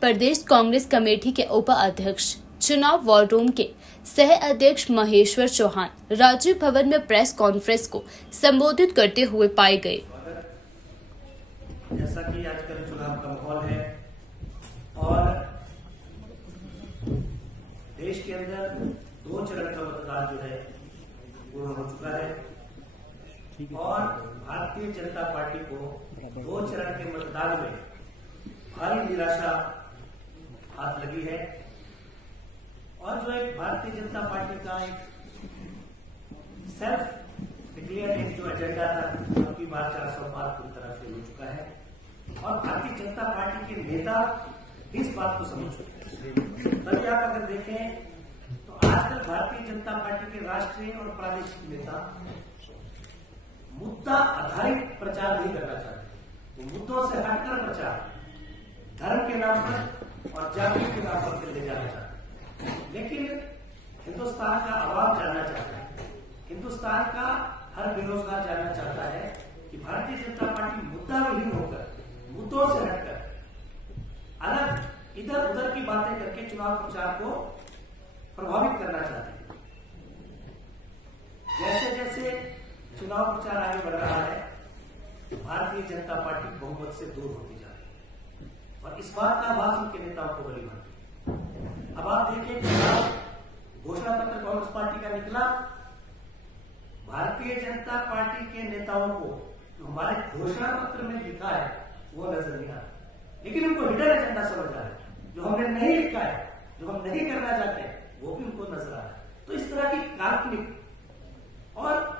प्रदेश Congress committee के उपाध्यक्ष चुनाव वॉर रूम के सह अध्यक्ष महेश्वर चौहान राजीव भवन में प्रेस कॉन्फ्रेंस को संबोधित करते हुए पाए गए। जैसा कि आजकल चुनाव का माहौल है और देश के अंदर 2 चरण का मतदान जो है पूर्ण हो चुका है और भारतीय जनता पार्टी को 2 चरण के मतदान में भारी निराशा हाथ लगी है और जो एक भारतीय जनता पार्टी का एक सेल्फ डिक्लेयर एक जो एजेंडा था आपकी बात 400 पार पूरी तरह से हो चुका है और भारतीय जनता पार्टी के नेता इस बात को समझ चुके हैं। तभी आप अगर देखें तो आजकल भारतीय जनता पार्टी के राष्ट्रीय और प्रादेशिक नेता मुद्दा आधारित प्रचार नहीं करना चाहते, वो मुद्दों से हटकर प्रचार धर्म के नाम पर और जाति के नाम पर ले जाना चाहते हैं। लेकिन हिंदुस्तान का आवाम जानना चाहता है, हिंदुस्तान का हर बेरोजगार जानना चाहता है कि भारतीय जनता पार्टी मुद्दा विहीन होकर मुद्दों से हटकर अलग इधर उधर की बातें करके चुनाव प्रचार को प्रभावित करना चाहते हैं। जैसे जैसे चुनाव प्रचार आगे बढ़ रहा है भारतीय जनता पार्टी बहुमत से दूर होती जा रही है और इस बात का आभास उनके नेताओं को बड़ी भाती है। अब आप देखिए घोषणा पत्र कांग्रेस पार्टी का निकला, भारतीय जनता पार्टी के नेताओं को जो हमारे घोषणा पत्र में लिखा है वो नजर नहीं आ रहा, लेकिन उनको हिडन एजेंडा समझ आ रहा है। जो हमने नहीं लिखा है, जो हम नहीं करना चाहते वो भी उनको नजर आ रहा है। तो इस तरह की काल्पनिक और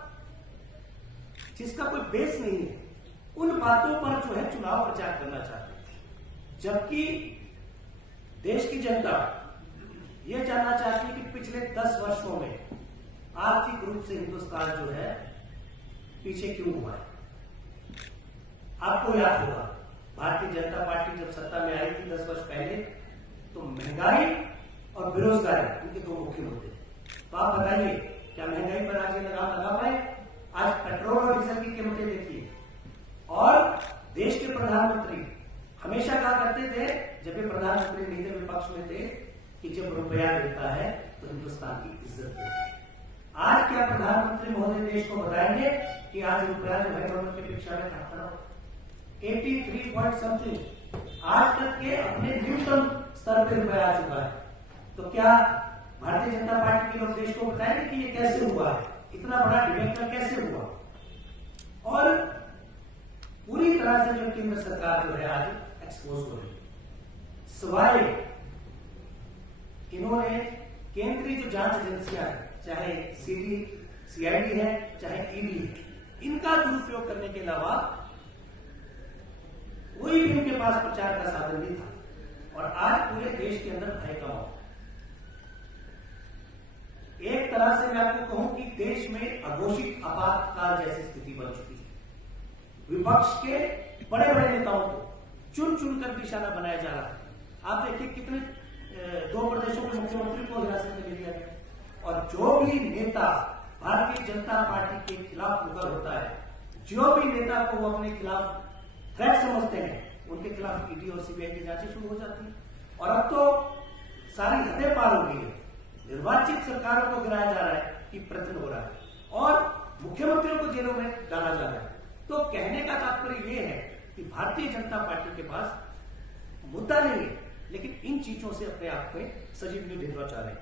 जिसका कोई बेस नहीं है उन बातों पर जो है चुनाव प्रचार करना चाहते हैं, जबकि देश की जनता यह जानना चाहती है कि पिछले 10 वर्षों में आर्थिक रूप से हिंदुस्तान जो है पीछे क्यों हुआ है। आपको याद होगा भारतीय जनता पार्टी जब सत्ता में आई थी 10 वर्ष पहले तो महंगाई और बेरोजगारी इनके 2 मुख्य मुद्दे थे। तो आप बताइए क्या महंगाई पर आज ये लगाम लगा पाए? आज पेट्रोल और डीजल की कीमतें देखिए और देश के प्रधानमंत्री हमेशा कहा करते थे जब ये प्रधानमंत्री नहीं थे विपक्ष में थे कि जब रुपया गिरता है तो हिंदुस्तान की इज्जत गिरती है। आज क्या प्रधानमंत्री महोदय देश को बताएंगे कि आज रुपया जो है डॉलर की अपेक्षा में कहां खड़ा हो 83 पॉइंट समथिंग आज तक के अपने न्यूनतम स्तर पर रुपया आ चुका है। तो क्या भारतीय जनता पार्टी के लोग देश को बताएंगे कि ये कैसे हुआ है, इतना बड़ा डिबेंचर कैसे हुआ? और पूरी तरह से जो केंद्र सरकार जो है आज एक्सपोज हो रही है, सवाए इन्होंने केंद्रीय जो जांच एजेंसियां है, चाहे सीआईडी है चाहे ईडी है, इनका दुरुपयोग करने के अलावा कोई भी उनके पास प्रचार का साधन नहीं था और आज पूरे देश के अंदर भय का माहौल। एक तरह से मैं आपको कहूं कि देश में अघोषित आपातकाल जैसी स्थिति बन चुकी है। विपक्ष के बड़े बड़े नेताओं को चुन चुनकर निशाना बनाया जा रहा है। आप देखिए कितने 2 प्रदेशों के मुख्यमंत्री को हिरासत में ले लिया गया और जो भी नेता भारतीय जनता पार्टी के खिलाफ मुखर होता है, जो भी नेता को वो अपने खिलाफ थ्रेट समझते हैं, उनके खिलाफ ईडी और सीबीआई की जांचें शुरू हो जाती है। और अब तो सारी हदें पार हो गई है, निर्वाचित सरकारों को गिराया जा रहा है कि प्रयत्न हो रहा है और मुख्यमंत्रियों को जेलों में डाला जा रहा है। तो कहने का तात्पर्य यह है कि भारतीय जनता पार्टी के पास मुद्दा नहीं है, लेकिन इन चीजों से अपने आप में सजीवनी ढूंढना चाह रहे हैं।